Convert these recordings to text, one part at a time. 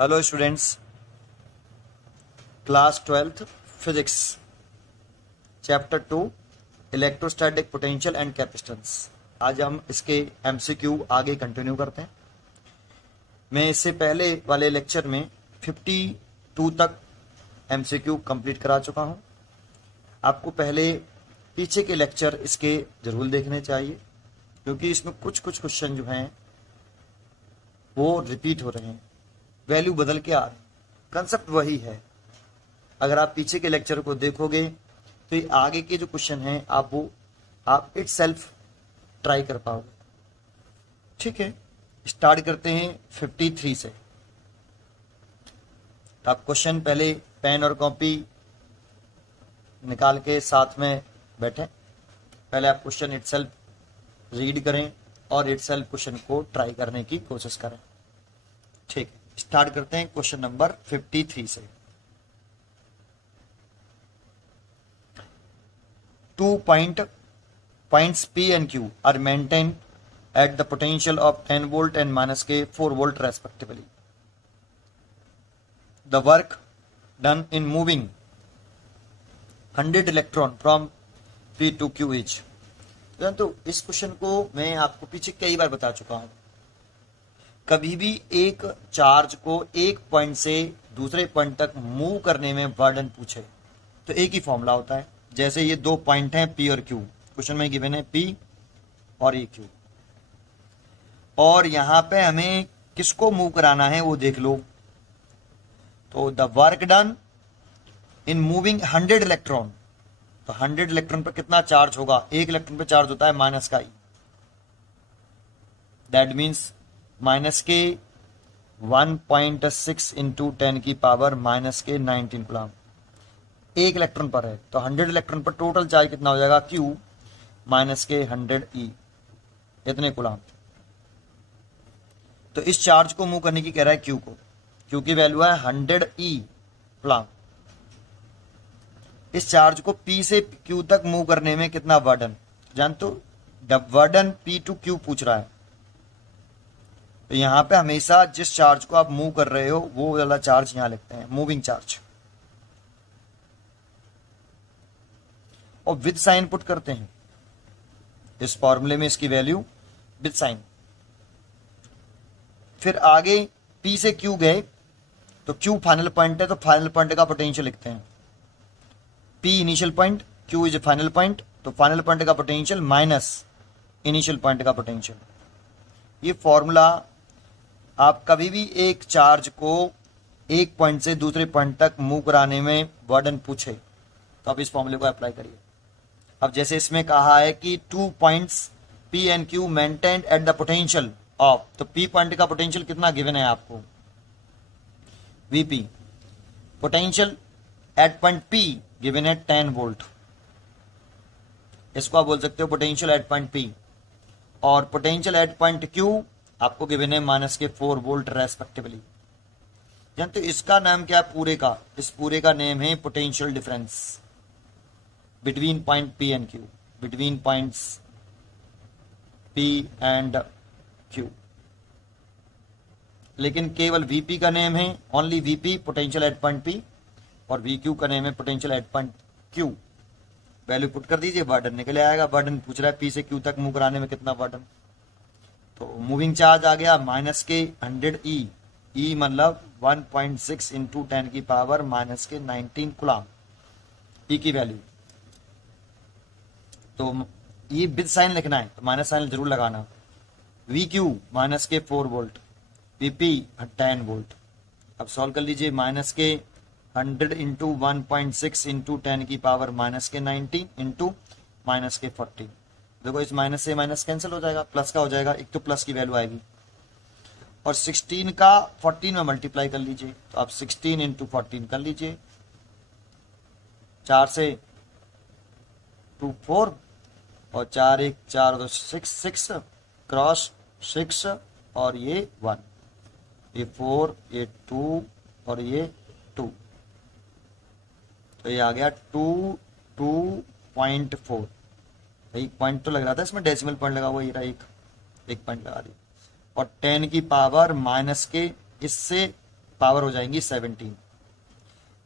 Hello students, class 12th physics chapter 2 electrostatic potential and capacitance. आज हम इसके MCQ आगे कंटिन्यू करते हैं। मैं इससे पहले वाले लेक्चर में 52 तक एमसीक्यू कंप्लीट करा चुका हूं। आपको पहले पीछे के लेक्चर इसके जरूर देखने चाहिए, क्योंकि इसमें कुछ क्वेश्चन जो हैं वो रिपीट हो रहे हैं, वैल्यू बदल के आ रही, कंसेप्ट वही है। अगर आप पीछे के लेक्चर को देखोगे तो ये आगे के जो क्वेश्चन हैं आप इट सेल्फ ट्राई कर पाओगे। ठीक है, स्टार्ट करते हैं 53 से। तो आप क्वेश्चन पहले पेन और कॉपी निकाल के साथ में बैठे। पहले आप क्वेश्चन इट सेल्फ रीड करें और इट सेल्फ क्वेश्चन को ट्राई करने की कोशिश करें। ठीक है, स्टार्ट करते हैं क्वेश्चन नंबर 53 से। 2 points P and Q are maintained at the potential of 10 volt and minus K 4 volt respectively. The work done in moving 100 electron from P to Q each. तो इस क्वेश्चन को मैं आपको पीछे कई बार बता चुका हूं। कभी भी एक चार्ज को एक पॉइंट से दूसरे पॉइंट तक मूव करने में वर्डन पूछे तो एक ही फॉर्मूला होता है। जैसे ये 2 पॉइंट हैं P और Q, क्वेश्चन में गिवन है P और ये Q, और यहां पे हमें किसको मूव कराना है वो देख लो। तो the work done in moving 100 electron, तो 100 इलेक्ट्रॉन पर कितना चार्ज होगा? एक इलेक्ट्रॉन पर चार्ज होता है माइनस का ई, दैट मीन्स माइनस के 1.6 इंटू 10 की पावर माइनस के 19 कूलम एक इलेक्ट्रॉन पर है। तो 100 इलेक्ट्रॉन पर टोटल चार्ज कितना हो जाएगा? Q माइनस के 100 E, इतने कूलम। तो इस चार्ज को मूव करने की कह रहा है Q को, Q की वैल्यू है 100 E कूलम। इस चार्ज को P से Q तक मूव करने में कितना वर्डन जानते हो? The work done P to Q पूछ रहा है। तो यहां पे हमेशा जिस चार्ज को आप मूव कर रहे हो वो वाला चार्ज यहां लिखते हैं, मूविंग चार्ज, और विद साइन पुट करते हैं इस फॉर्मूले में, इसकी वैल्यू विद साइन। फिर आगे P से Q गए तो Q फाइनल पॉइंट है, तो फाइनल पॉइंट का पोटेंशियल लिखते हैं। P initial point, Q is final point, तो फाइनल पॉइंट का पोटेंशियल माइनस इनिशियल पॉइंट का पोटेंशियल। ये फॉर्मूला आप कभी भी एक चार्ज को एक पॉइंट से दूसरे पॉइंट तक मूव कराने में वर्डन पूछे तो आप इस फॉर्मूले को अप्लाई करिए। अब जैसे इसमें कहा है कि 2 points P and Q maintained at the potential of, तो P पॉइंट का पोटेंशियल कितना गिवन है आपको? VP। Potential at point P given है 10 वोल्ट, इसको आप बोल सकते हो पोटेंशियल एट पॉइंट P। और पोटेंशियल एट पॉइंट Q आपको गिवन है माइनस के 4 वोल्ट रेस्पेक्टिवली। जानते हो इसका नाम क्या है पूरे का? इस पूरे का नेम है potential difference between point P and Q, between points P and Q। लेकिन केवल VP का नेम है only VP, potential at point P, और VQ का नेम है potential at point Q। Value put कर दीजिए, वर्डन निकल आएगा। वर्डन पूछ रहा है P से Q तक मूव कराने में कितना वर्डन। तो मूविंग चार्ज आ गया माइनस के 100 E, E मतलब 1.6 इंटू 10 की पावर माइनस के 19 कूलम, E की वैल्यू। तो ये विद साइन लिखना है तो माइनस साइन जरूर लगाना। VQ माइनस के 4 वोल्ट, VP 10 वोल्ट। अब सॉल्व कर लीजिए, माइनस के 100 इंटू 1.6 इंटू 10 की पावर माइनस के 19 इंटू माइनस के 40। देखो इस माइनस से माइनस कैंसिल हो जाएगा, प्लस का हो जाएगा, एक तो प्लस की वैल्यू आएगी। और 16 का 14 में मल्टीप्लाई कर लीजिए, तो आप 16 इंटू 14 कर लीजिए। 4 से 2 4, और 4 1 4 2 6 6 क्रॉस 6, और ये 1, ये 4, ये 2 और ये 2, तो ये आ गया 2.4। एक पॉइंट तो लग रहा था इसमें, डेसिमल पॉइंट लगा हुआ, ये रहा एक पॉइंट लगा दी। और 10 की पावर माइनस के इससे पावर हो जाएंगी 17।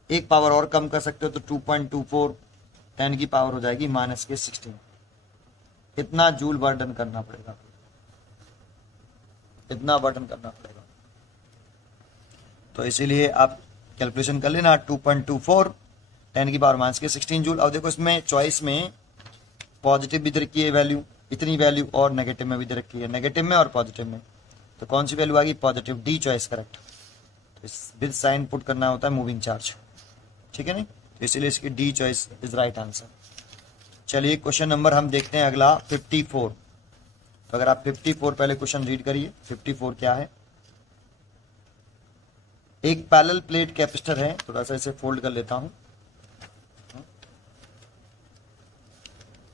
एक पावर और कम कर सकते हो तो 2.24 10 की पावर हो जाएगी -16। इतना जूल बर्डन करना पड़ेगा, इतना बर्डन करना पड़ेगा। तो इसीलिए आप कैलकुलेशन कर लेना, 2.24 10 की पावर -16 जूल। अब देखो इसमें चॉइस में पॉजिटिव भी दे रखी है वैल्यू, इतनी वैल्यू, और नेगेटिव में भी दे रखी है, नेगेटिव में और पॉजिटिव में। तो कौन सी वैल्यू आ गई? Positive, D choice correct. तो इस विद साइन पुट करना होता है मूविंग चार्ज, ठीक है नहीं, तो इसीलिए इसकी D choice is right answer. चलिए क्वेश्चन नंबर हम देखते हैं अगला 54। तो अगर आप 54 पहले क्वेश्चन रीड करिए। 54 क्या है? एक पैरेलल प्लेट कैपेसिटर है, थोड़ा सा इसे फोल्ड कर लेता हूं,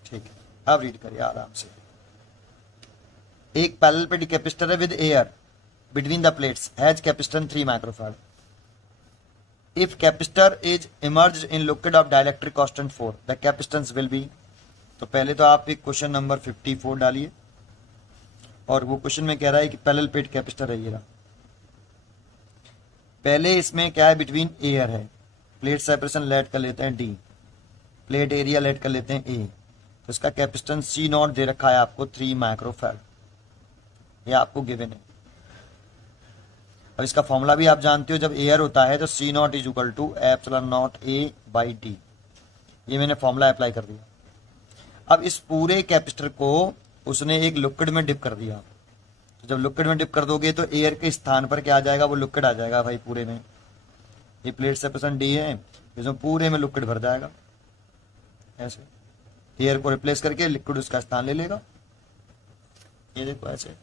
ठीक है, अब रीड करिए आराम से। एक पैरेलल प्लेट कैपेसिटर है with air between the plates, has capacitance 3 microfarad. If capacitor is emerged in liquid of dielectric constant 4, the capacitance will be. तो पहले तो आप एक क्वेश्चन नंबर 54 डालिए, और वो क्वेश्चन में कह रहा है कि पैरेलल प्लेट कैपेसिटर है ये रहा। पहले इसमें क्या है? बिटवीन एयर है, प्लेट सेपरेशन लेट कर लेते हैं डी, प्लेट एरिया लेट कर लेते हैं ए। तो इसका कैपेसिटेंस सी नॉट दे रखा है आपको 3 माइक्रोफैराड, ये आपको गिवन है। अब इसका फॉर्मूला भी आप जानते हो, जब एयर होता है तो c not is equal to epsilon not a by d. ये मैंने फॉर्मूला अप्लाई कर दिया। अब इस पूरे कैपेसिटर को उसने एक लिक्विड में डिप कर दिया। तो जब लिक्विड में डिप कर दोगे तो एयर के स्थान पर क्या आ जाएगा? वो लिक्विड आ जाएगा भाई पूरे में। ये प्लेट सेपरेशन डी है, इसमें पूरे में लिक्विड भर जाएगा, ऐसे एयर को रिप्लेस करके लिक्विड उसका स्थान ले लेगा। ये देखो ऐसे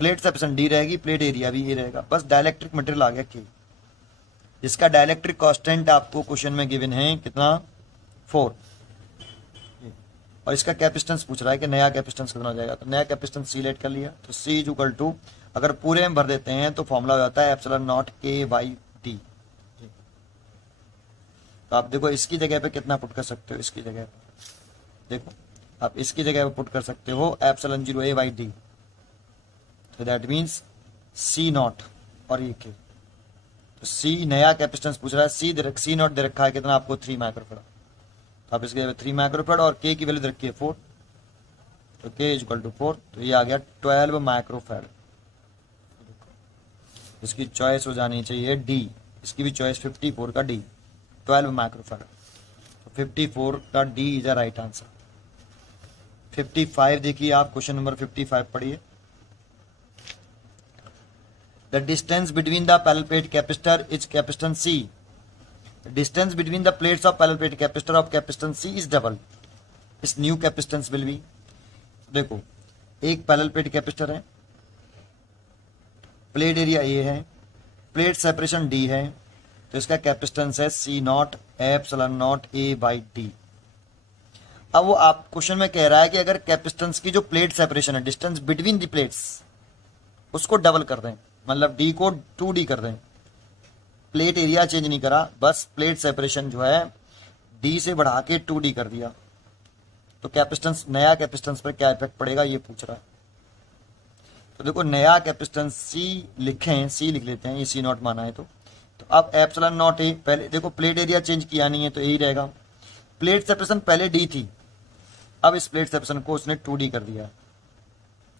प्लेट सेपरेशन डी रहेगी, प्लेट एरिया भी ये रहेगा। बस डाइलेक्ट्रिक मटेरियल आ गया के, जिसका डाइलेक्ट्रिक कांस्टेंट आपको क्वेश्चन में गिवन है कितना? 4। और इसका कैपेसिटेंस पूछ रहा है कि नया कैपेसिटेंस कितना हो जाएगा। तो नया कैपेसिटेंस सी लेट कर लिया, तो सी इज इक्वल टू, अगर पूरे में भर देते हैं तो फॉर्मूला हो जाता है एप्सिलॉन नॉट के बाई डी। तो आप देखो इसकी जगह पे कितना पुट कर सकते हो, इसकी जगह पे देखो आप इसकी जगह पे पुट कर सकते हो एप्सिलॉन 0 ए बाई डी। तो दैट मीन्स सी नॉट और ये के। तो सी नया कैपेसिटेंस पूछ रहा है, सी नॉट दे रखा है कितना आपको? 3 माइक्रोफैराड। तो आप इसके 3 माइक्रोफैराड और के की वैल्यू दे रखी है 4, तो के इज इक्वल टू 4, तो ये आ गया 12 माइक्रोफैराड। इसकी चॉइस हो जानी चाहिए डी, इसकी भी चॉइस 54 का डी, 12 माइक्रोफैराड। तो 54 का D is a right answer. 55 देखिए आप, क्वेश्चन नंबर 55 पढ़िए। The distance between the parallel plate capacitor is capacitance C. The distance between the plates of parallel plate capacitor of capacitance C is double. Its new capacitance will be, देखो एक parallel plate capacitor है, plate area A है, plate separation D है, तो इसका capacitance है C not epsilon not A by D। अब वो आप क्वेश्चन में कह रहा है कि अगर कैपेसिटेंस की जो प्लेट सेपरेशन है, डिस्टेंस बिटवीन द प्लेट्स, उसको डबल कर दें, मतलब डी को 2D कर दें, प्लेट एरिया चेंज नहीं करा, बस प्लेट सेपरेशन जो है डी से बढ़ा के 2D कर दिया, तो कैपेसिटेंस, नया कैपेसिटेंस पर क्या इफेक्ट पड़ेगा ये पूछ रहा है। तो देखो नया कैपेसिटेंस सी लिखें, सी लिख लेते हैं, ये सी नॉट माना है। तो अब एप्सिलॉन नॉट ए, पहले देखो प्लेट एरिया चेंज किया नहीं है तो यही रहेगा। प्लेट सेपरेशन पहले डी थी, अब इस प्लेट सेपरेशन को उसने 2D कर दिया,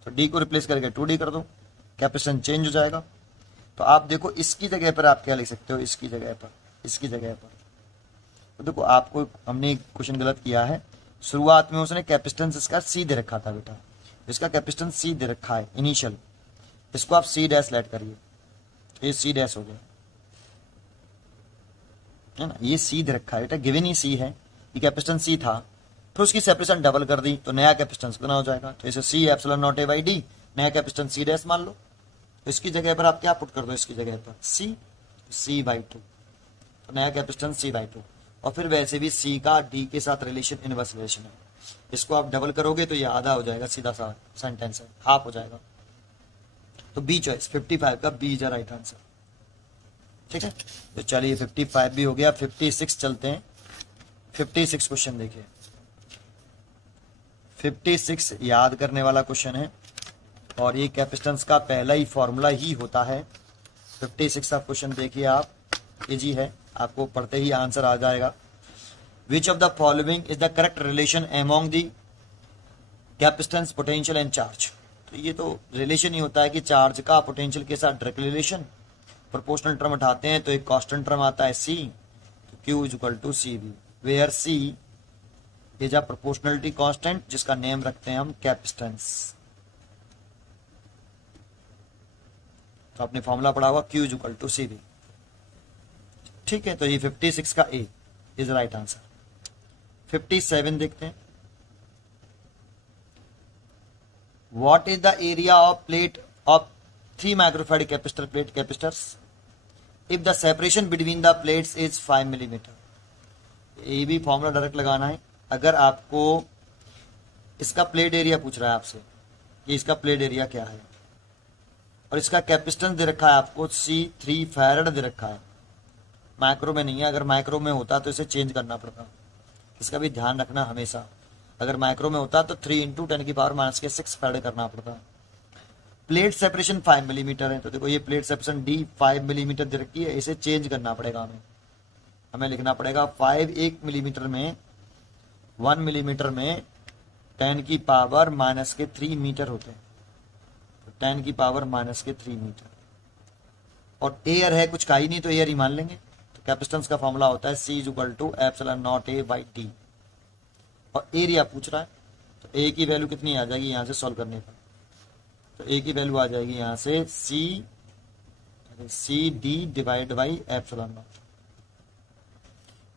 तो डी को रिप्लेस करके 2D कर दो, कैपेसिटेंस चेंज हो जाएगा। तो आप देखो इसकी जगह पर आप क्या लिख सकते हो, इसकी जगह पर, इसकी जगह पर। तो देखो आपको हमने क्वेश्चन गलत किया है, शुरुआत में उसने कैपेसिटेंस इसका सी दे रखा था बेटा, इसका कैपेसिटेंस सी दे रखा है इनिशियल, इसको आप सी डैश लेट करिए, ये सी डैश हो गया है ना, ये सी दे रखा है बेटा, गिवन ही सी है, ये कैपेसिटेंस सी था, फिर उसकी सेपरेशन डबल कर दी, तो नया कैपेसिटेंस कितना हो जाएगा? तो इसे c epsilon not a by d, नया कैपेसिटेंस सी डैश मान लो। इसकी जगह पर आप क्या पुट कर दो, इसकी जगह पर सी बाई 2, तो नया कैपेसिटेंस सी बाई 2। और फिर वैसे भी सी का डी के साथ रिलेशन इनवर्स रिलेशन है, इसको आप डबल करोगे तो ये आधा हो जाएगा, सीधा सा सेंटेंस है, हाफ हो जाएगा। तो बी चॉइस 55 का बी इज राइट आंसर, ठीक है। तो चलिए 55 भी हो गया, 56 चलते हैं। 56 क्वेश्चन देखिए, 56 याद करने वाला क्वेश्चन है, और ये कैपेसिटेंस का पहला ही फॉर्मूला ही होता है 56 आप क्वेश्चन देखिए आप, इजी है, आपको पढ़ते ही आंसर आ जाएगा। Which of the following is the correct relation among the capacitance, potential and charge. तो ये तो रिलेशन ही होता है कि चार्ज का पोटेंशियल के साथ डायरेक्ट रिलेशन। प्रोपोर्शनल टर्म उठाते हैं तो एक कांस्टेंट टर्म आता है C, तो Q is equal to CV, where C is a proportionality constant जिसका नेम रखते हैं हम कैपेसिटेंस। तो आपने फॉर्मूला पढ़ा हुआ Q is equal to CV। ठीक है, तो ये 56 का A इज राइट आंसर। 57 देखते हैं। What is the area of plate of 3 microfarad capacitor plate capacitors if the separation between the plates is 5 millimeter? ये भी फॉर्मूला डायरेक्ट लगाना है। अगर आपको इसका प्लेट एरिया पूछ रहा है आपसे कि इसका प्लेट एरिया क्या है, और इसका कैपेसिटेंस दे रखा है आपको C3 फैराड दे रखा है, माइक्रो में नहीं है। अगर माइक्रो में होता तो इसे चेंज करना पड़ता, इसका भी ध्यान रखना हमेशा। अगर माइक्रो में होता तो 3 × 10⁻⁶ फैराड करना पड़ता। प्लेट सेपरेशन 5 मिलीमीटर है, तो देखो ये प्लेट सेपरेशन D 5 मिलीमीटर दे रखी है, इसे चेंज करना पड़ेगा हमें लिखना पड़ेगा 5 1 मिलीमीटर में 1 मिलीमीटर में 10⁻³ मीटर होते हैं, तो 10⁻³ मीटर। और एयर है कुछ का ही नहीं, तो एयर ही मान लेंगे। तो कैपेसिटेंस का फॉर्मूला होता है C = ε0A/d। और एरिया पूछ रहा है, तो ए की वैल्यू कितनी आ जाएगी यहाँ से सॉल्व करने पर, तो ए की वैल्यू आ जाएगी यहाँ से CD/ε0।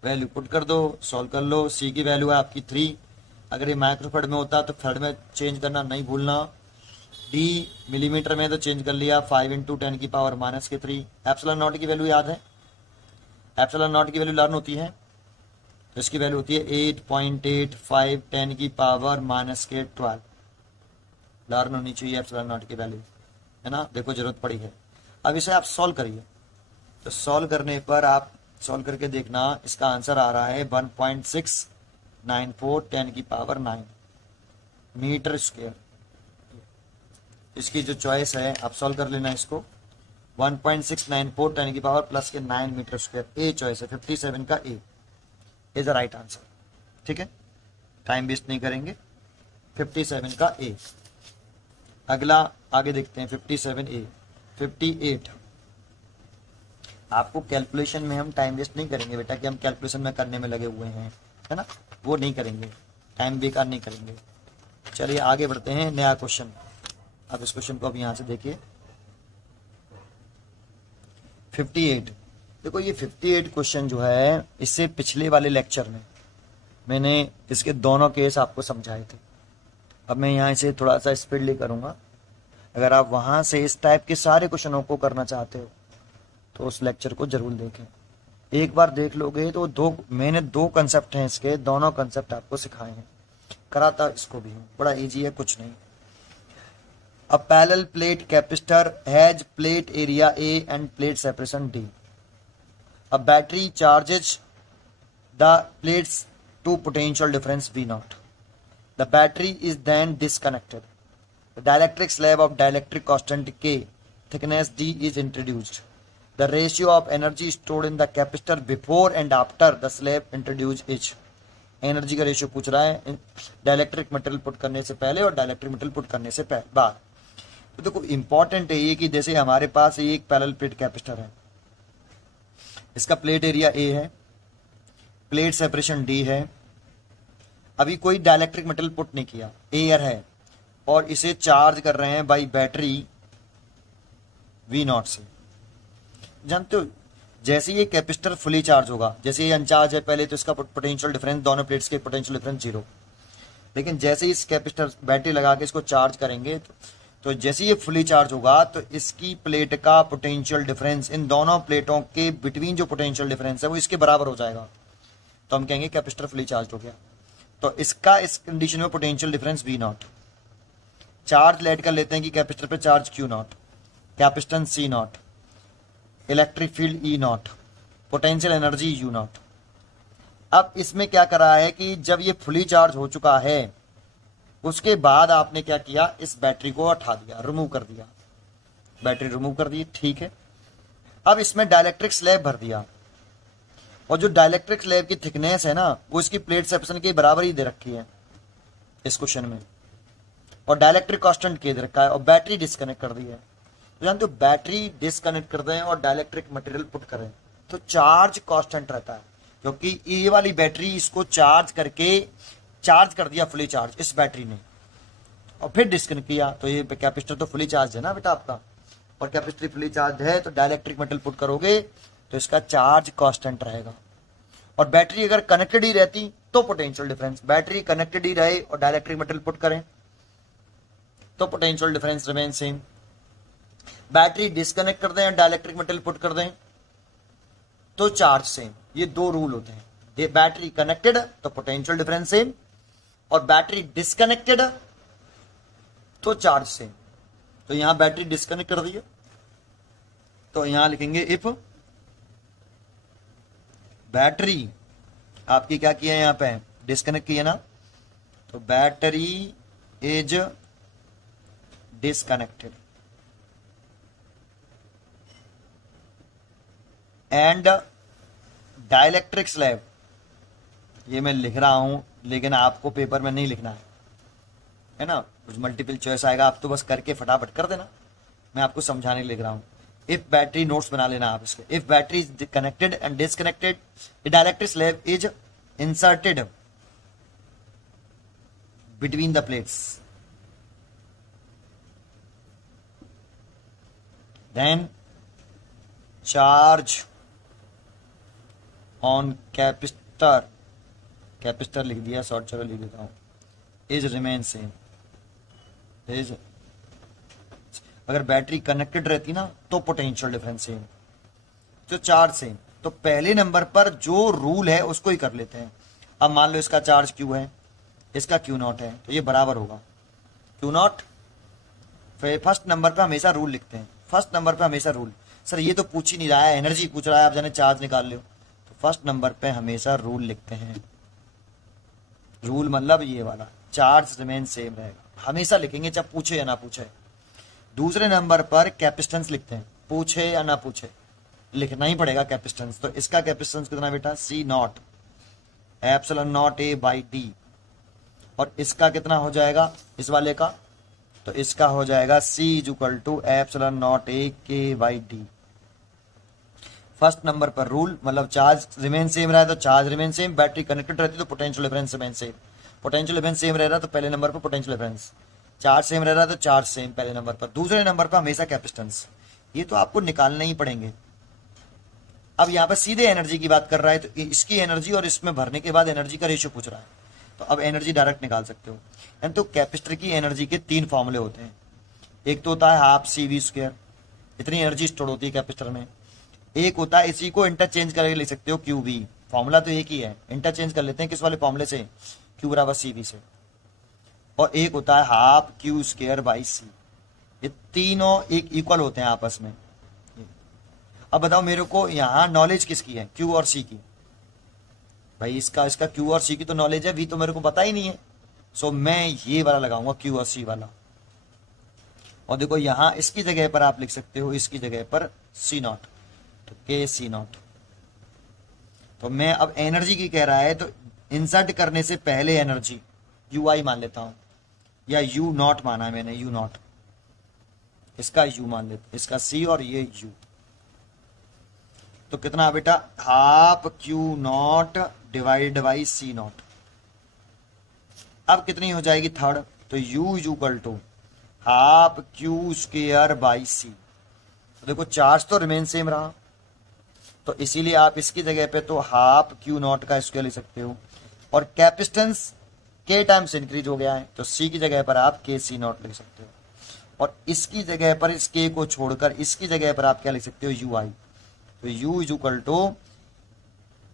वैल्यू पुट कर दो, सॉल्व कर लो। सी की वैल्यू है आपकी 3। अगर ये माइक्रोफैराड में होता तो फैराड में चेंज करना नहीं भूलना। डी मिलीमीटर में तो चेंज कर लिया 5 × 10⁻³ ε0 की वैल्यू याद है, ε0 की वैल्यू लर्न होती है, तो इसकी वैल्यू होती है 8.85 10⁻⁻12 लर्न होनी चाहिए ε0 की वैल्यू, है ना। देखो जरूरत पड़ी है। अब इसे आप सॉल्व करिए, तो सॉल्व करने पर आप सॉल्व करके देखना, इसका आंसर आ रहा है 1.694 10⁹ मीटर स्क्वायर। इसकी जो चॉइस है आप सॉल्व कर लेना इसको, 1.694 10⁻+9 मीटर स्क्वायर ए चॉइस है। 57 का ए इज द राइट आंसर। ठीक है, टाइम वेस्ट नहीं करेंगे। 57 का ए। अगला आगे देखते हैं 57A। 58 आपको कैलकुलेशन में हम टाइम वेस्ट नहीं करेंगे बेटा, कि हम कैलकुलेशन में करने में लगे हुए हैं, है ना, वो नहीं करेंगे, टाइम बेकार नहीं करेंगे। चलिए आगे बढ़ते हैं, नया क्वेश्चन। अब इस क्वेश्चन को अब यहां से देखिए 58। देखो ये 58 क्वेश्चन जो है, इससे पिछले वाले लेक्चर में मैंने इसके दोनों केस आपको समझाए थे। अब मैं यहाँ इसे थोड़ा सा स्पीडली करूँगा। अगर आप वहाँ से इस टाइप के सारे क्वेश्चनों को करना चाहते हो तो उस लेक्चर को जरूर देखें। एक बार देख लोगे तो मैंने 2 कंसेप्ट हैं इसके, दोनों कंसेप्ट आपको सिखाए हैं, कराता इसको भी हूँ, बड़ा इजी है, कुछ नहीं। A parallel plate capacitor has plate area A end plate separation D. A battery charges the plates to potential difference V0. The battery is then disconnected. The dielectric slab of dielectric constant K, thickness D is introduced. The ratio of energy stored in the capacitor before and after the slab introduced is. Energy का ratio पूछ रहा है dielectric material put करने से पहले और dielectric material put करने से बाद। तो देखो इंपॉर्टेंट है ये कि जैसे हमारे पास ये एक पैरेलल प्लेट कैपेसिटर है, इसका प्लेट एरिया A है, प्लेट सेपरेशन D है। अभी कोई डाइलेक्ट्रिक मटेरियल पुट नहीं किया, एयर है, और इसे चार्ज कर रहे हैं बाई बैटरी V0 से। जानते हो जैसे ये कैपेसिटर फुली चार्ज होगा, जैसे ये अनचार्ज है पहले तो इसका पोटेंशियल डिफरेंस, दोनों प्लेट्स के पोटेंशियल डिफरेंस 0। लेकिन जैसे इस कैपेसिटर बैटरी लगा के इसको चार्ज करेंगे तो जैसे ये फुली चार्ज होगा तो इसकी प्लेट का पोटेंशियल डिफरेंस, इन दोनों प्लेटों के बिटवीन जो पोटेंशियल डिफरेंस है वो इसके बराबर हो जाएगा, तो हम कहेंगे कैपेसिटर फुली चार्ज हो गया। तो इसका इस कंडीशन में potential difference V0। Charge late कर लेते हैं कि कैपेसिटर पे charge Q0, capacitance C0, electric field E0, potential energy U0। अब इसमें क्या करा है कि जब ये फुली चार्ज हो चुका है उसके बाद आपने क्या किया, इस बैटरी को हटा दिया, रिमूव कर दिया, बैटरी रिमूव कर दी, ठीक है। अब इसमें डाइलेक्ट्रिक स्लैब भर दिया, और जो डाइलेक्ट्रिक स्लैब की थिकनेस है ना वो इसकी प्लेट सेप्शन के बराबर ही दे रखी है इस क्वेश्चन में, और डाइलेक्ट्रिक कांस्टेंट के दे रखा है, और बैटरी डिस्कनेक्ट कर दी है। तो जानते हो बैटरी डिस्कनेक्ट कर दें और डाइलेक्ट्रिक मटेरियल पुट करें तो चार्ज कांस्टेंट रहता है, क्योंकि ये वाली बैटरी इसको चार्ज करके चार्ज कर दिया फुली चार्ज इस बैटरी ने, और फिर डिस्कनेक्ट किया, तो ये कैपेसिटर तो फुली चार्ज है ना बेटा आपका, और कैपेसिटर फुली चार्ज है तो डाइलेक्ट्रिक मटेरियल पुट करोगे तो इसका चार्ज कांस्टेंट रहेगा। और बैटरी अगर कनेक्टेड ही रहती तो पोटेंशियल डिफरेंस, बैटरी कनेक्टेड ही रहे और डाइलेक्ट्रिक मटेरियल पुट करें तो potential difference remain same. Battery disconnect कर दें, डाइलेक्ट्रिक मटेरियल पुट कर दें तो चार्ज सेम। ये दो रूल होते हैं, ये बैटरी कनेक्टेड तो पोटेंशियल डिफरेंस सेम, और बैटरी डिस्कनेक्टेड तो चार्ज सेम। तो यहां बैटरी डिस्कनेक्ट कर दी है तो यहां लिखेंगे इफ बैटरी आपकी क्या किया है, यहां पे डिस्कनेक्ट किया ना, तो battery is disconnected and dielectric slab, ये मैं लिख रहा हूं लेकिन आपको पेपर में नहीं लिखना है ना, कुछ मल्टीपल चॉइस आएगा, आप तो बस करके फटाफट कर देना, मैं आपको समझाने लिख रहा हूं। इफ बैटरी नोट्स बना लेना आप इसके, if battery is connected and disconnected, dielectric slab is inserted between the plates, then charge on capacitor, capacitor लिख दिया शॉर्ट, चलो लिख देता हूं, इज रिमेन सेम। इज अगर बैटरी कनेक्टेड रहती ना तो पोटेंशियल डिफरेंस सेम, तो चार्ज सेम। तो पहले नंबर पर जो रूल है उसको ही कर लेते हैं। अब मान लो इसका चार्ज क्यू है, इसका क्यू नॉट है, तो ये बराबर होगा क्यू नॉट। फर्स्ट नंबर पे हमेशा रूल लिखते हैं, फर्स्ट नंबर पे हमेशा रूल। सर ये तो पूछ ही नहीं रहा है, एनर्जी पूछ रहा है, आप जाने चार्ज निकाल लो, तो फर्स्ट नंबर पे हमेशा रूल लिखते हैं। रूल मतलब ये वाला, चार्ज रिमेन सेम रहेगा, हमेशा लिखेंगे चाहे पूछे या ना पूछे। दूसरे नंबर पर कैपेसिटेंस लिखते हैं, पूछे या ना पूछे लिखना ही पड़ेगा कैपेसिटेंस। तो इसका कैपेसिटेंस कितना बेटा, c not epsilon not a by d, और इसका कितना हो जाएगा इस वाले का, तो इसका हो जाएगा c is equal to epsilon not a k by d. First number पर रूल मतलब चार्ज रिमेन सेम रहा है तो charge remain same, battery connected रहती तो potential difference remain same, potential difference same रह रहा तो पहले नंबर पर पोटेंशियल डिफरेंस, चार्ज सेम रह रहा तो चार्ज सेम पहले नंबर पर, दूसरे नंबर पर हमेशा कैपेसिटेंस। ये तो आपको निकालने ही पड़ेंगे। अब यहाँ पर सीधे एनर्जी की बात कर रहा है तो इसकी एनर्जी और इसमें भरने के बाद एनर्जी का रेशियो पूछ रहा है, तो अब एनर्जी डायरेक्ट निकाल सकते हो। एंड तो कैपेसिटर की एनर्जी के तीन फॉर्मूले होते हैं, एक तो होता है हाफ सी वी स्क्वायर, इतनी एनर्जी स्टोर होती है कैपेसिटर में। एक होता है इसी को इंटरचेंज करके लिख सकते हो क्यू वी, फॉर्मूला तो एक ही है, इंटरचेंज कर लेते हैं किस वाले फॉर्मूले से, क्यू बराबर सी वी से। और एक होता है हाफ क्यू स्क्वायर बाई सी, ये तीनों एक इक्वल होते हैं आपस में। अब बताओ मेरे को यहाँ नॉलेज किसकी है, क्यू और सी की, भाई इसका क्यू और सी की तो नॉलेज है, वी तो मेरे को पता ही नहीं है, सो मैं ये वाला लगाऊंगा क्यू और सी वाला। और देखो यहां इसकी जगह पर आप लिख सकते हो, इसकी जगह पर सी नॉट, तो के सी नॉट। तो मैं अब एनर्जी की कह रहा है तो इंसर्ट करने से पहले एनर्जी यू आई मान लेता हूं, या यू नॉट माना है मैंने, यू नॉट, इसका यू मान लेते, इसका सी और ये यू। तो कितना बेटा, half q not divide by c not. अब कितनी हो जाएगी थर्ड, तो u is equal to half q square by c. तो देखो चार्ज तो रिमेन सेम रहा, तो इसीलिए आप इसकी जगह पे तो हाफ क्यू नॉट का स्क्वायर लिख सकते हो, और कैपेसिटेंस के टाइम्स इंक्रीज हो गया है तो सी की जगह पर आप के सी नॉट लिख सकते हो, और इसकी जगह पर इस के को छोड़कर इसकी जगह पर आप क्या लिख सकते हो, यू आई। तो u is equal to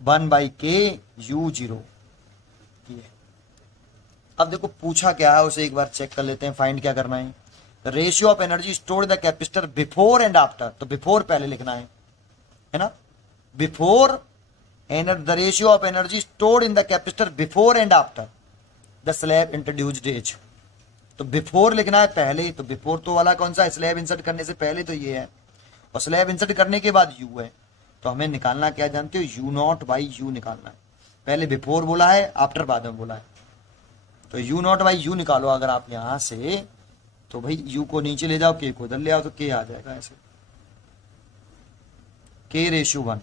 1/k u0। अब देखो पूछा क्या है उसे एक बार चेक कर लेते हैं, फाइंड क्या करना है, the ratio of energy stored in the capacitor before and after. तो बिफोर पहले लिखना है ना, before the ratio of energy stored in the capacitor before and after the slab introduced as. तो बिफोर लिखना है पहले, तो बिफोर तो वाला कौन सा, स्लैब इंसर्ट करने से पहले तो ये है, और स्लैब इंसर्ट करने के बाद यू है, तो हमें निकालना क्या जानते हो, यू नॉट बाई यू निकालना है। पहले बिफोर बोला है, आफ्टर बाद में बोला है, तो यू नॉट बाई यू निकालो अगर आप यहां से, तो भाई यू को नीचे ले जाओ, के को उधर ले आओ, तो के आ जाएगा ऐसे, के रेशियो 1,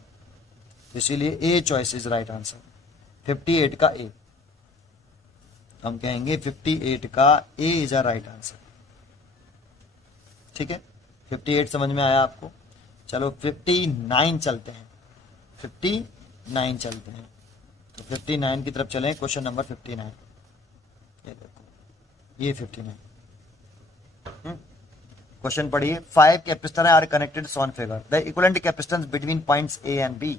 इसीलिए a choice is right answer. 58 का ए, हम कहेंगे 58 का ए इज अ राइट आंसर। ठीक है, 58 समझ में आया आपको। चलो 59 चलते हैं, 59 चलते हैं, तो 59 की तरफ चलें। क्वेश्चन नंबर 59, ये देखो ये 59 क्वेश्चन पढ़िए। 5 capacitor are connected on figure, the equivalent capacitance between points A and B.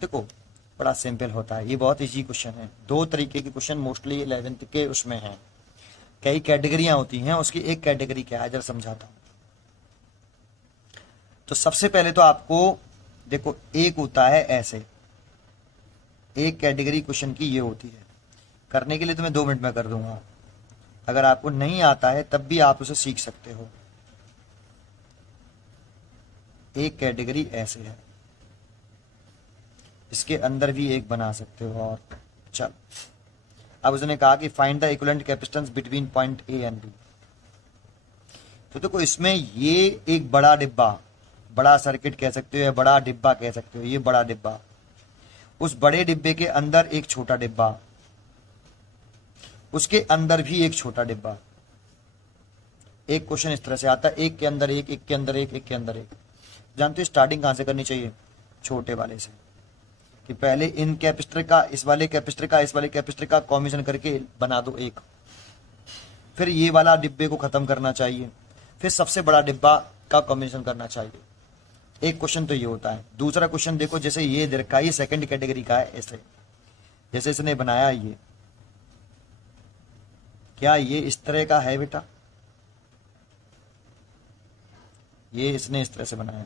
देखो बड़ा सिंपल होता है, ये बहुत इजी क्वेश्चन है। दो तरीके के क्वेश्चन मोस्टली 11th के उसमें हैं, कई कैटेगरियां होती हैं, उसकी एक कैटेगरी क्या है जरा समझाता हूं। तो सबसे पहले तो आपको देखो एक होता है ऐसे, एक कैटेगरी क्वेश्चन की ये होती है, करने के लिए तो मैं 2 मिनट में कर दूंगा, अगर आपको नहीं आता है तब भी आप उसे सीख सकते हो। एक कैटेगरी ऐसे है, इसके अंदर भी एक बना सकते हो। और चल अब उसने कहा कि find the equivalent capacitance between point A and B. तो देखो इसमें ये एक बड़ा डिब्बा, बड़ा सर्किट कह सकते हो या बड़ा डिब्बा कह सकते हो, ये बड़ा डिब्बा, उस बड़े डिब्बे के अंदर एक छोटा डिब्बा, उसके अंदर भी एक छोटा डिब्बा। एक क्वेश्चन इस तरह से आता है, एक के अंदर एक, एक के अंदर एक, एक के अंदर एक। जानते हो स्टार्टिंग कहां से करनी चाहिए, छोटे वाले से, कि पहले इन कैपेसिटर का इस वाले कैपेसिटर का इस वाले कैपेसिटर का कॉम्बिनेशन करके बना दो एक, फिर ये वाला डिब्बे को खत्म करना चाहिए, फिर सबसे बड़ा डिब्बा का कॉम्बिनेशन करना चाहिए। एक क्वेश्चन तो ये होता है। दूसरा क्वेश्चन देखो, जैसे ये दे रखा है, ये सेकंड कैटेगरी का है। ऐसे जैसे इसने बनाया, ये क्या ये इस तरह का है बेटा, ये इसने इस तरह से बनाया,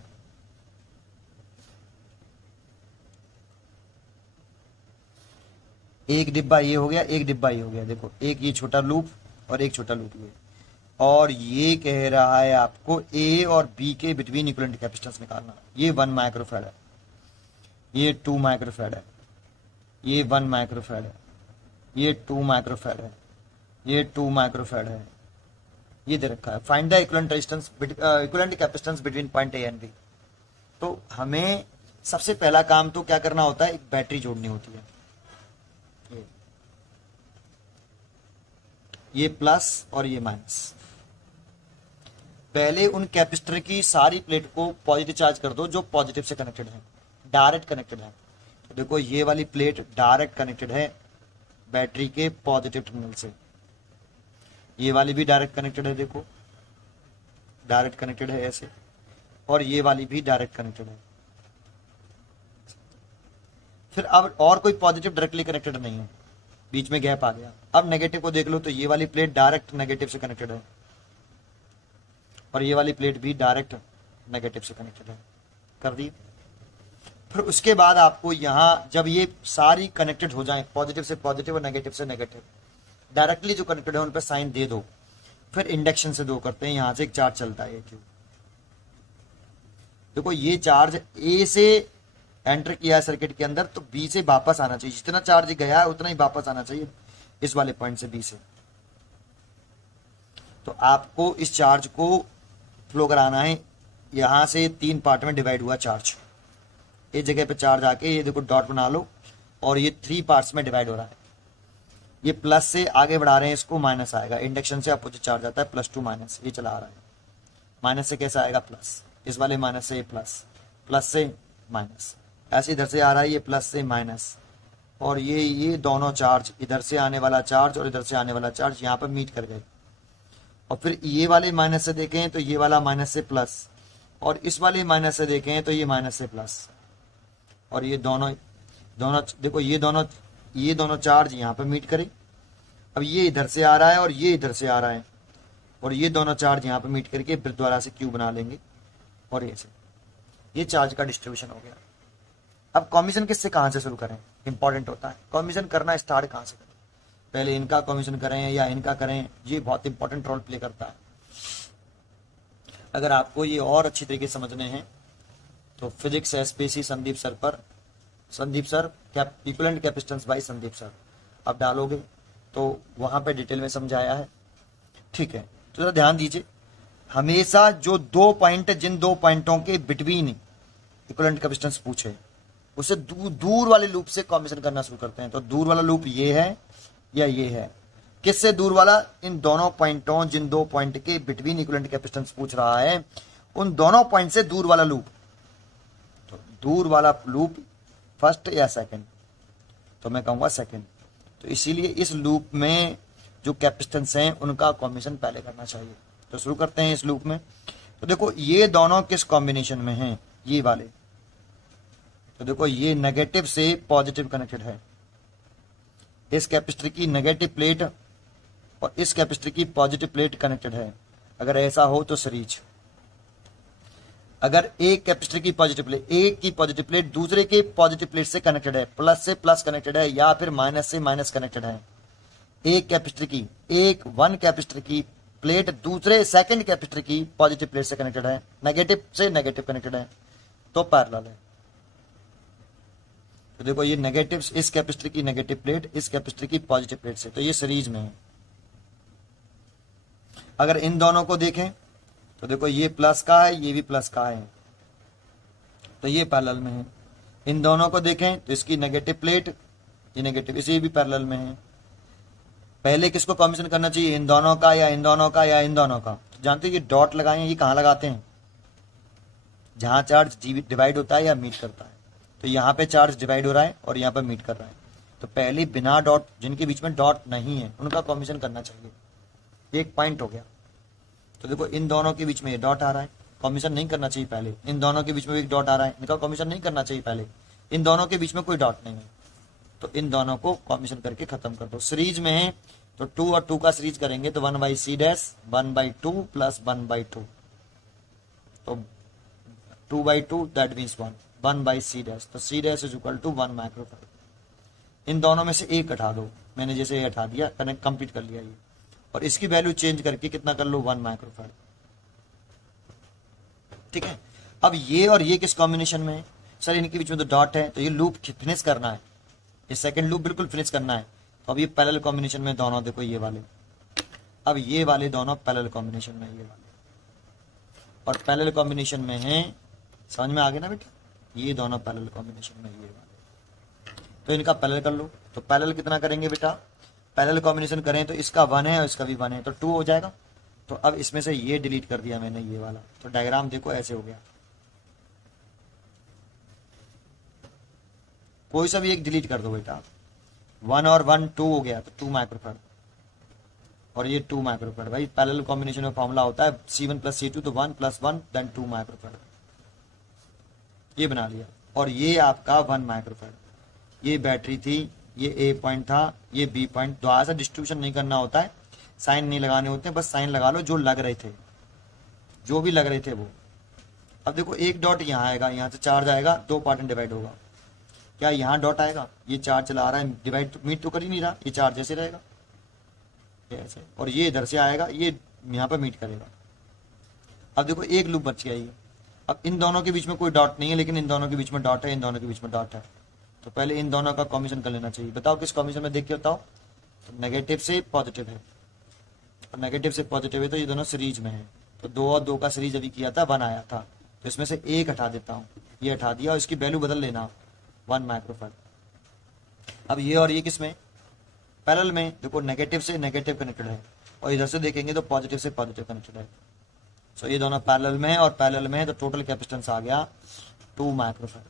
एक डिब्बा ये हो गया, एक डिब्बा ये हो गया। देखो एक ये छोटा लूप और एक छोटा लूप ये, और ये कह रहा है आपको ए और बी के बिटवीन इक्विवेलेंट कैपेसिटेंस निकालना। ये 1 माइक्रोफैराड है, ये 2 माइक्रोफैराड है, ये 1 माइक्रोफैराड है, ये 2 माइक्रोफैराड है, ये 2 माइक्रोफैराड है, ये दे रखा है। Find the equivalent resistance equivalent capacitance between point A and B. तो हमें सबसे पहला काम तो क्या करना होता है, एक बैटरी जोड़नी होती है। ये प्लस और ये माइनस। पहले उन कैपेसिटर की सारी प्लेट को पॉजिटिव चार्ज कर दो जो पॉजिटिव से कनेक्टेड है, डायरेक्ट कनेक्टेड है। तो देखो ये वाली प्लेट डायरेक्ट कनेक्टेड है बैटरी के पॉजिटिव टर्मिनल से, ये वाली भी डायरेक्ट कनेक्टेड है, देखो डायरेक्ट कनेक्टेड है ऐसे, और ये वाली भी डायरेक्ट कनेक्टेड है। फिर अब और कोई पॉजिटिव डायरेक्टली कनेक्टेड नहीं है, बीच में गैप आ गया। अब नेगेटिव को देख लो, तो ये वाली प्लेट डायरेक्ट नेगेटिव से कनेक्टेड है, और ये वाली प्लेट भी डायरेक्ट नेगेटिव से कनेक्टेड है। कर दी। फिर उसके बाद आपको यहां जब ये सारी कनेक्टेड हो जाए, पॉजिटिव से पॉजिटिव और नेगेटिव से नेगेटिव, डायरेक्टली जो कनेक्टेड है उन पर साइन दे दो। फिर इंडक्शन से दो करते हैं, यहां से एक चार्ज चलता है क्यू। देखो ये चार्ज ए से एंटर किया है सर्किट के अंदर, तो बी से वापस आना चाहिए, जितना चार्ज गया है उतना ही वापस आना चाहिए इस वाले पॉइंट से, बी से। तो आपको इस चार्ज को फ्लो कराना है, यहां से 3 पार्ट में डिवाइड हुआ चार्ज, इस जगह पे चार्ज आके ये देखो डॉट बना लो, और ये 3 पार्ट्स में डिवाइड हो रहा है। ये प्लस से आगे बढ़ा रहे हैं इसको, माइनस आएगा, इंडक्शन से अपोजिट चार्ज आता है, +2 माइनस, ये चला आ रहा है। माइनस से कैसा आएगा प्लस, इस वाले माइनस से प्लस, प्लस से माइनस, ऐसे इधर से आ रहा है ये प्लस से माइनस, और ये दोनों चार्ज, इधर से आने वाला चार्ज और इधर से आने वाला चार्ज यहाँ पर मीट कर गए। और फिर ये वाले माइनस से देखें तो ये वाला माइनस से प्लस, और इस वाले माइनस से देखें तो ये माइनस से प्लस, और ये दोनों देखो ये दोनों चार्ज यहाँ पर मीट करें। अब ये इधर से आ रहा है और ये इधर से आ रहा है, और ये दोनों चार्ज यहाँ पर मीट करके फिर दोबारा से क्यू बना लेंगे, और ये चार्ज का डिस्ट्रीब्यूशन हो गया। अब कॉम्बिनेशन किससे कहां से शुरू करें, इंपॉर्टेंट होता है। कॉम्बिनेशन करना स्टार्ट कहां से करें, पहले इनका कॉम्बिनेशन करें या इनका करें, ये बहुत इंपॉर्टेंट रोल प्ले करता है। अगर आपको ये और अच्छी तरीके से समझने हैं तो फिजिक्स एसपीसी संदीप सर पर, Sandeep sir equivalent capacitance by Sandeep sir आप डालोगे तो वहां पे डिटेल में समझाया है। ठीक है, तो जरा ध्यान दीजिए, हमेशा जो दो पॉइंट, जिन दो पॉइंटों के बिटवीन इक्विवेलेंट कैपेसिटेंस पूछे उसे दूर वाले लूप से कॉम्बिनेशन करना शुरू करते हैं। तो दूर वाला लूप ये है या ये है, किससे दूर वाला? इन दोनों पॉइंटों, जिन दो पॉइंट के बिटवीन इक्विवेलेंट कैपेसिटेंस पूछ रहा है उन दोनों पॉइंट से दूर वाला लूप। तो दूर वाला लूप फर्स्ट या सेकंड? तो मैं कहूंगा सेकंड। तो इसीलिए इस लूप में जो कैपेसिटेंस हैं उनका कॉम्बिनेशन पहले करना चाहिए। तो शुरू करते हैं इस लूप में। तो देखो ये दोनों किस कॉम्बिनेशन में हैं, ये वाले। तो देखो ये नेगेटिव से पॉजिटिव कनेक्टेड है, इस कैपेसिटर की नेगेटिव प्लेट और इस कैपेसिटर की पॉजिटिव प्लेट कनेक्टेड है। अगर ऐसा हो तो सीरीज। अगर एक कैपेसिटर की पॉजिटिव प्लेट, एक की पॉजिटिव प्लेट दूसरे के पॉजिटिव प्लेट से कनेक्टेड है, प्लस से प्लस कनेक्टेड है या फिर माइनस से माइनस कनेक्टेड है, एक कैपेसिटर की, वन कैपेसिटर की प्लेट दूसरे सेकंड कैपेसिटर की पॉजिटिव प्लेट से कनेक्टेड है, नेगेटिव से नेगेटिव कनेक्टेड है, तो पैरेलल है। तो देखो ये नेगेटिव, इस कैपेसिटर की नेगेटिव प्लेट इस कैपेसिटर की पॉजिटिव प्लेट से, तो ये सीरीज में है। अगर इन दोनों को देखें तो देखो ये प्लस का है, ये भी प्लस का है, तो ये पैरेलल में है। इन दोनों को देखें तो इसकी नेगेटिव प्लेट, ये नेगेटिव, इसे भी पैरेलल में है। पहले किसको कॉम्बिनेशन करना चाहिए, इन दोनों का या इन दोनों का या इन दोनों का? तो जानते हो ये डॉट लगाए, ये कहाँ लगाते हैं? जहां चार्ज डिवाइड होता है या मीट करता है। तो यहाँ पे चार्ज डिवाइड हो रहा है और यहाँ पे मीट कर रहा है, तो पहले बिना डॉट, जिनके बीच में डॉट नहीं है उनका कॉम्बिनेशन करना चाहिए। एक पॉइंट हो गया। तो देखो इन दोनों के बीच में ये डॉट आ रहा है, कॉम्बिनेशन नहीं करना चाहिए पहले। इन दोनों के बीच में एक डॉट आ रहा है, इनका कॉम्बिनेशन नहीं करना चाहिए पहले। इन दोनों के बीच में कोई डॉट नहीं है, तो इन दोनों को कॉम्बिनेशन करके खत्म कर दो। सीरीज में है तो 2 और 2 का सीरीज करेंगे तो 1/c डैश 1/2 प्लस 1/2, तो 2/2 दैट मीन्स 1/c डैश, तो c dash is equal to 1 microfarad. इन दोनों में से एक हटा दो, मैंने जैसे ये हटा दिया, कनेक्ट कंप्लीट कर लिया ये, और इसकी वैल्यू चेंज करके कितना कर लो, 1 माइक्रोफैराड। ठीक है, अब ये और ये किस कॉम्बिनेशन में है? सर इनके बीच में तो डॉट है, तो ये लूप फिनिश करना है, ये सेकंड लूप बिल्कुल फिनिश करना है। तो अब ये पैरेलल कॉम्बिनेशन में दोनों, देखो ये वाले, अब ये वाले दोनों पैरेलल कॉम्बिनेशन में, ये वाले और पैरेलल कॉम्बिनेशन में है, समझ में आ गया ना बेटा? ये दोनों पैरेलल कॉम्बिनेशन में, ये वाले, तो इनका पैरेलल कर लो। तो पैरेलल कितना करेंगे बेटा? पैरेलल कॉम्बिनेशन करें तो इसका 1 है और इसका भी 1 है, तो 2 हो जाएगा। तो अब इसमें से ये डिलीट कर दिया मैंने, ये वाला, तो डायग्राम देखो ऐसे हो गया। कोई सा भी एक डिलीट कर दो बेटा, 1 और 1 2 हो गया, तो 2 माइक्रोफैराड और ये 2 माइक्रोफैराड। भाई पैरेलल कॉम्बिनेशन में फॉर्मूला होता है C1 + C2, तो 1 + 1 देन 2 माइक्रोफैराड, ये बना लिया। और ये आपका 1 माइक्रोफैराड, ये बैटरी थी, ये ए पॉइंट था, ये बी पॉइंट। दोबारा से डिस्ट्रीब्यूशन नहीं करना होता है, साइन नहीं लगाने होते हैं, बस साइन लगा लो जो लग रहे थे, जो भी लग रहे थे वो। अब देखो एक डॉट यहाँ आएगा, यहाँ से चार्ज आएगा, 2 पार्ट में डिवाइड होगा। क्या यहाँ डॉट आएगा? ये चार्ज चला रहा है, डिवाइड तो मीट तो कर ही नहीं रहा, ये चार्ज ऐसे रहेगा ऐसे, और ये इधर से आएगा, ये यहाँ पर मीट करेगा। अब देखो एक लूप बच गया ये। अब इन दोनों के बीच में कोई डॉट नहीं है, लेकिन इन दोनों के बीच में डॉट है, इन दोनों के बीच में डॉट है, तो पहले इन दोनों का कॉम्बिनेशन कर लेना चाहिए। बताओ किस कॉम्बिनेशन में, देख के बताओ। तो नेगेटिव से पॉजिटिव है, और नेगेटिव से पॉजिटिव है, तो ये दोनों सीरीज में है। तो 2 और 2 का सीरीज अभी किया था, 1 आया था, तो इसमें से एक हटा देता हूँ, ये हटा दिया और इसकी वैल्यू बदल लेना, 1 माइक्रोफैराड। अब ये और ये किस में? पैरेलल में। देखो नेगेटिव से नेगेटिव कनेक्टेड है, और इधर से देखेंगे तो पॉजिटिव से पॉजिटिव कनेक्टेड है। सो ये दोनों पैरेलल में है और पैरेलल में है, तो टोटल कैपेसिटेंस आ गया 2 माइक्रोफैराड।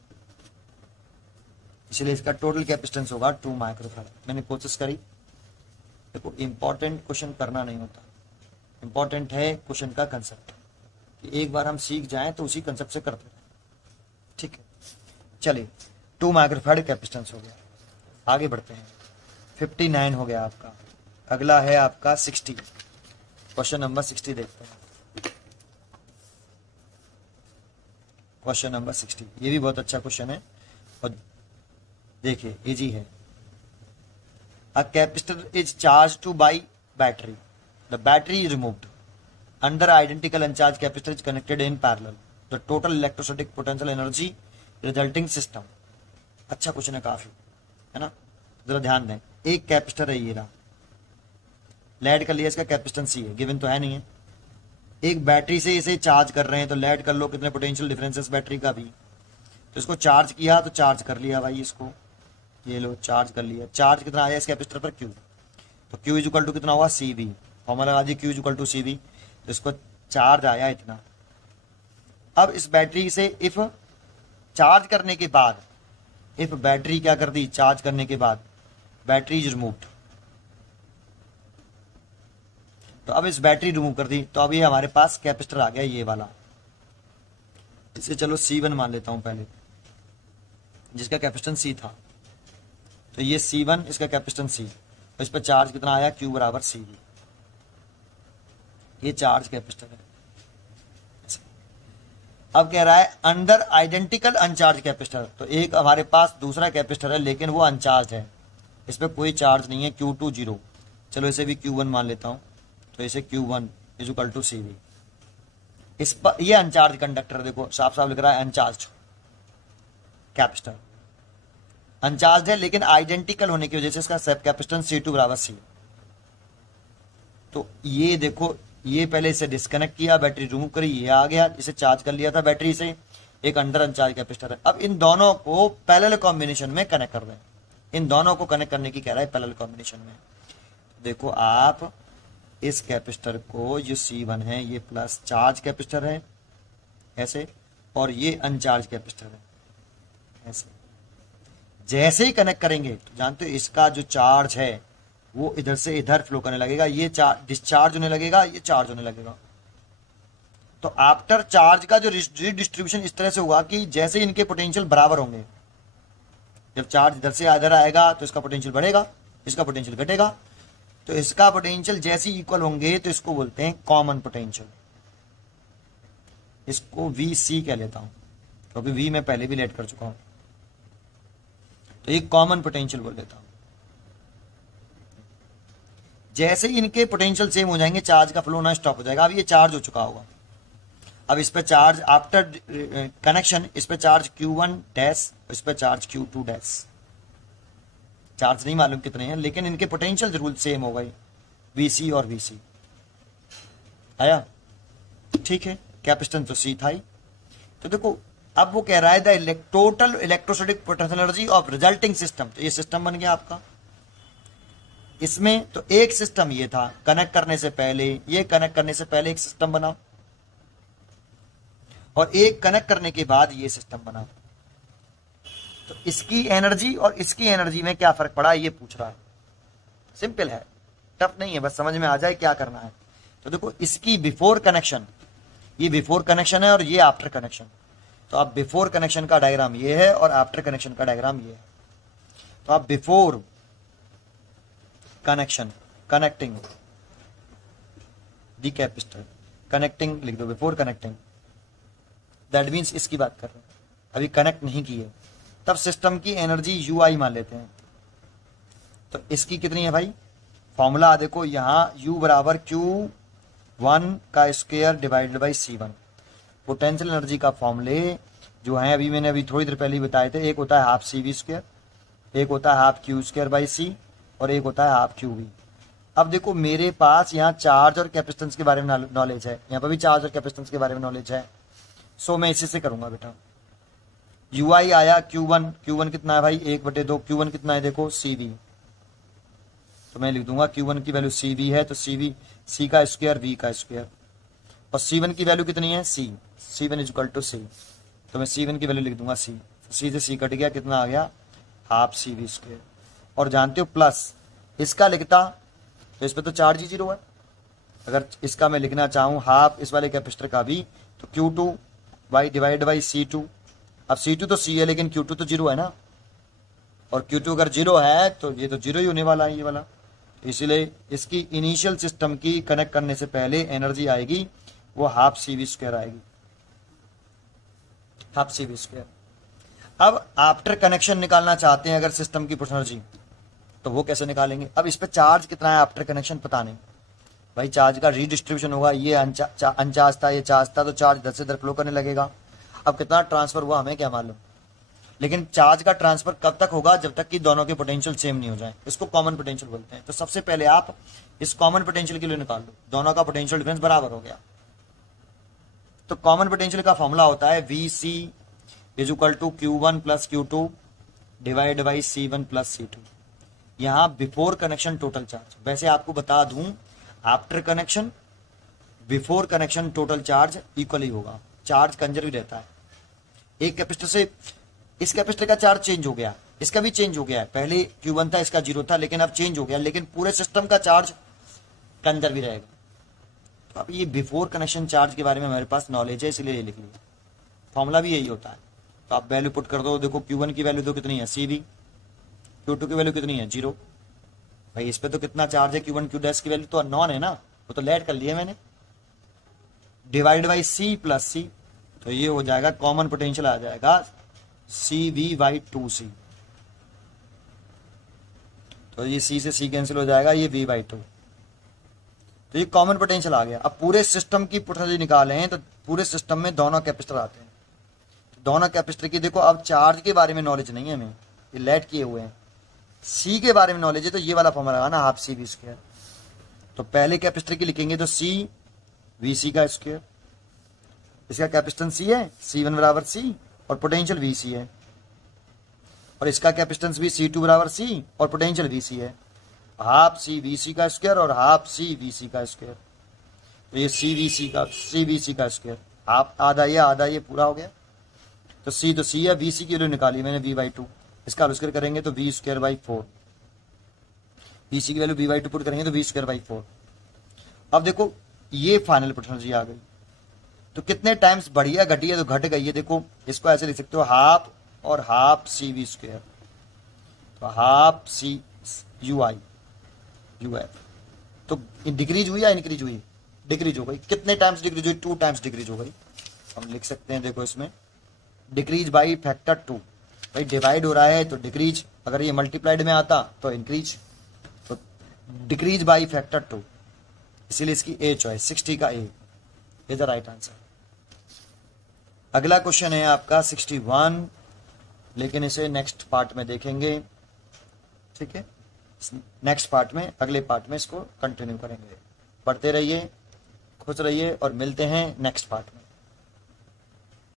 इसलिए इसका टोटल कैपेसिटेंस होगा 2 माइक्रोफैराड। मैंने कोशिश करी। देखो इंपॉर्टेंट क्वेश्चन करना नहीं होता, इंपॉर्टेंट है क्वेश्चन का कंसेप्ट, कि एक बार हम सीख जाएं तो उसी कंसेप्ट से करते हैं। ठीक है, चलिए 2 माइक्रोफैराड कैपेसिटेंस हो गया। आगे बढ़ते हैं, 59 हो गया आपका। अगला है आपका 60, क्वेश्चन नंबर 60 देखते हैं। क्वेश्चन नंबर 60, ये भी बहुत अच्छा क्वेश्चन है और देखिए इजी है। A capacitor is charge two by battery, the battery is removed. Under identical अनचार्ज capacitor is connected in parallel the total electrostatic potential energy resulting system. अच्छा क्वेश्चन है काफी, है ना, जरा ध्यान दें। एक कैपेसिटर है ये रहा, लेड कर लिया, इसका कैपेसिटेंस सी है, गिवन तो है नहीं है। एक बैटरी से इसे चार्ज कर रहे हैं, तो लेड कर लो, कितने पोटेंशियल डिफरेंसेस बैटरी का भी। तो इसको चार्ज किया तो चार्ज कर लिया भाई, इसको ये लो चार्ज कर लिया। चार्ज कितना आया इस कैपेसिटर पर, क्यू। तो क्यू इज इक्वल टू कितना हुआ, सी वी। फॉर्मूला लगा दी, q is equal to c v. तो इसको चार्ज आया इतना। अब इस बैटरी से इफ चार्ज करने के बाद, इफ बैटरी क्या कर दी, चार्ज करने के बाद बैटरी इज रिमूव्ड, तो अब इस बैटरी रिमूव कर दी, तो अब ये हमारे पास कैपेसिटर आ गया ये वाला। इसे चलो C1 मान लेता हूं पहले, जिसका कैपेसिटेंस C था। तो ये C1 इसका कैपेसिटेंस C, तो इस पर चार्ज कितना आया, Q बराबर CV। ये चार्ज कैपेसिटर है। अब कह रहा है अंडर आइडेंटिकल अनचार्ज कैपेसिटर, तो एक हमारे पास दूसरा कैपेसिटर है लेकिन वो अनचार्ज है, इस पर कोई चार्ज नहीं है, Q2 0। चलो इसे भी Q1 मान लेता हूं, तो इसे Q1 is equal to CV। इस पर ये अनचार्ज कंडक्टर, देखो साफ साफ लिख रहा है अनचार्ज कैपेसिटर, अनचार्ज है लेकिन आइडेंटिकल होने की वजह से इसका कैपेसिटेंस C2 बराबर C। तो ये देखो, ये पहले इसे डिस्कनेक्ट किया, बैटरी रिमूव करी, ये आ गया, इसे चार्ज कर लिया था बैटरी से, एक अंडर अनचार्ज कैपेसिटर है। अब इन दोनों को पैरेलल कॉम्बिनेशन में कनेक्ट कर रहे हैं, इन दोनों को कनेक्ट करने की कह रहा है पैरेलल कॉम्बिनेशन में। देखो आप इस कैपेसिटर को, ये C1 है, ये प्लस चार्ज कैपेसिटर है ऐसे, और ये अनचार्ज कैपेसिटर है ऐसे। जैसे ही कनेक्ट करेंगे तो जानते हो इसका जो चार्ज है वो इधर से इधर फ्लो करने लगेगा, ये डिस्चार्ज होने लगेगा, ये चार्ज होने लगेगा। तो आफ्टर चार्ज का जो डिस्ट्रीब्यूशन इस तरह से होगा कि जैसे इनके पोटेंशियल बराबर होंगे, जब चार्ज इधर से इधर आएगा तो इसका पोटेंशियल बढ़ेगा, इसका पोटेंशियल घटेगा। तो इसका पोटेंशियल जैसे इक्वल होंगे तो इसको बोलते हैं कॉमन पोटेंशियल। इसको VC कह लेता हूं क्योंकि V मैं पहले भी लेट कर चुका हूं, तो ये कॉमन पोटेंशियल बोल देता हूं। जैसे ही इनके पोटेंशियल सेम हो जाएंगे, चार्ज का फ्लो होना स्टॉप हो जाएगा। अब ये चार्ज हो चुका होगा, अब इस पे चार्ज आफ्टर कनेक्शन, इस पे चार्ज Q1 डैश, इस पे चार्ज Q2 डैश। चार्ज नहीं मालूम कितने हैं लेकिन इनके पोटेंशियल जरूर सेम हो गए, VC और VC आया, ठीक है। कैपेसिटेंस तो C था ही। तो देखो अब वो कह रहा है the total electrostatic potential energy of resulting system, तो ये सिस्टम बन गया आपका। इसमें तो एक सिस्टम ये था कनेक्ट करने से पहले, ये कनेक्ट करने से पहले एक सिस्टम बना, और एक कनेक्ट करने के बाद ये सिस्टम बना। तो इसकी एनर्जी और इसकी एनर्जी में क्या फर्क पड़ा ये पूछ रहा है। सिंपल है, टफ नहीं है, बस समझ में आ जाए क्या करना है। तो देखो इसकी बिफोर कनेक्शन, ये बिफोर कनेक्शन है और ये आफ्टर कनेक्शन। तो आप बिफोर कनेक्शन का डायग्राम ये है और आफ्टर कनेक्शन का डायग्राम ये है। तो आप before connection, connecting the capacitor, connecting लिख दो, बिफोर कनेक्टिंग, दैट मीन्स इसकी बात कर रहे हैं, अभी कनेक्ट नहीं किए। तब सिस्टम की एनर्जी UI मान लेते हैं। तो इसकी कितनी है भाई, फॉर्मूला देखो यहां U बराबर Q1 का square divided by C1। Potential energy का फॉर्मूले जो है अभी मैंने अभी थोड़ी देर पहले ही बताए थे, एक होता है हाफ CV स्क्वायर, एक होता है half Q square by C, और एक होता है हाफ QV। अब देखो मेरे पास यहाँ चार्ज और कैपेसिटेंस के बारे में नॉलेज है, यहाँ पर भी चार्ज और कैपेसिटेंस के बारे में नॉलेज है, सो मैं इसी से करूंगा बेटा। UI आया Q1, Q1 कितना है भाई 1/2, Q1 कितना है देखो CV, तो मैं लिख दूंगा Q1 की वैल्यू CV है, तो CV C का स्क्वायर V का स्क्वायर, और C1 की वैल्यू कितनी है C, C1 is equal to C, तो मैं C1 की वैल्यू लिख दूंगा C, C से C कट गया, कितना आ गया हाफ CV स्क्वायर। और जानते हो प्लस इसका लिखता तो इस पर तो चार्ज ही 0 है, अगर इसका मैं लिखना चाहूँ हाफ इस वाले कैपेसिटर का भी, तो Q2 by divide by C2। अब C2 तो C है लेकिन Q2 तो 0 है ना, और Q2 अगर 0 है तो ये तो 0 ही होने वाला है ये वाला। तो इसीलिए इसकी इनिशियल सिस्टम की कनेक्ट करने से पहले एनर्जी आएगी वो हाफ CV स्क्वायर आएगी, हाफ CV स्क्वायर। अब आफ्टर कनेक्शन निकालना चाहते हैं अगर सिस्टम की एनर्जी, तो वो कैसे निकालेंगे। अब इस पे चार्ज कितना है आफ्टर कनेक्शन पता नहीं, भाई चार्ज का रीडिस्ट्रीब्यूशन होगा, ये अनचार्ज था, ये चार्ज था, तो चार्ज इधर से इधर फ्लो करने लगेगा। अब कितना ट्रांसफर हुआ हमें क्या मालूम, लेकिन चार्ज का ट्रांसफर कब तक होगा, जब तक कि दोनों के पोटेंशियल सेम नहीं हो जाए। इसको कॉमन पोटेंशियल बोलते हैं। तो सबसे पहले आप इस कॉमन पोटेंशियल के लिए निकाल लो, दोनों का पोटेंशियल डिफरेंस बराबर हो गया। तो कॉमन पोटेंशियल का फॉर्मूला होता है VC is equal to Q1 plus Q2 divide by C1 plus C2। यहां बिफोर कनेक्शन टोटल चार्ज, वैसे आपको बता दूं after connection before connection total charge equal ही होगा, चार्ज कंजर्व ही रहता है। एक कैपेसिटर से इस कैपेसिटर का चार्ज चेंज हो गया, इसका भी चेंज हो गया है, पहले Q1 था इसका 0 था, लेकिन अब चेंज हो गया, लेकिन पूरे सिस्टम का चार्ज कंजर्व ही रहेगा। तो अब ये बिफोर कनेक्शन चार्ज के बारे में हमारे पास नॉलेज है, इसलिए ये लिख लिया। फॉर्मूला भी यही होता है। तो आप वैल्यू पुट कर दो, देखो Q1 की वैल्यू तो कितनी है CV, Q2 की वैल्यू कितनी है 0। भाई इस पे तो कितना चार्ज है Q1 Q' की वैल्यू तो अननोन है ना, वो तो लेट कर लिया मैंने, divide by C plus C। तो ये हो जाएगा कॉमन पोटेंशियल आ जाएगा CV/2C। तो ये C से C कैंसिल हो जाएगा, ये V/2। तो ये कॉमन पोटेंशियल आ गया। अब पूरे सिस्टम की पोटेंशियल निकाले हैं, तो पूरे सिस्टम में दोनों कैपेसिटर आते हैं। दोनों कैपेसिटर की देखो, अब चार्ज के बारे में नॉलेज नहीं है हमें, ये लेट किए हुए हैं। सी के बारे में नॉलेज है, तो ये वाला फॉर्मूला लगाना हाफ CV²। तो पहले कैपेसिटर की लिखेंगे तो C VC का स्क्वायर, इसका कैपेसिटेंस C है, C1 बराबर C और पोटेंशियल VC है, और इसका कैपेसिटेंस भी C2 बराबर C और पोटेंशियल VC है। हाफ C VC का स्क्वायर और हाफ C VC का स्क्वायर। तो ये C VC का स्क्वायर, हाफ आधा ये पूरा हो गया। तो C तो C है, VC की वैल्यू निकाली मैंने V/2, इसका स्क्वायर करेंगे तो V²/4, VC की वैल्यू V/2 पुट करेंगे तो V²/4। अब देखो ये फाइनल पोटेंशियल आ गई। तो कितने टाइम्स बढ़ी है घटी है, तो घट गई है। देखो इसको ऐसे लिख सकते हो, हाफ और हाफ CV², तो हाफ C UF। तो डिक्रीज हुई या इंक्रीज हुई, डिक्रीज हो गई। कितने टाइम्स डिक्रीज हुई, 2 टाइम्स डिक्रीज हो गई। हम लिख सकते हैं, देखो इसमें डिक्रीज बाई फैक्टर 2। भाई डिवाइड हो रहा है तो डिक्रीज, अगर ये मल्टीप्लाइड में आता तो इंक्रीज, तो डिक्रीज बाई फैक्टर 2, इसीलिए इसकी ए चॉइस 60 का ए इज द राइट आंसर। अगला क्वेश्चन है आपका 61, लेकिन इसे नेक्स्ट पार्ट में देखेंगे, ठीक है। नेक्स्ट पार्ट में, अगले पार्ट में इसको कंटिन्यू करेंगे। पढ़ते रहिए, खुश रहिए और मिलते हैं नेक्स्ट पार्ट में।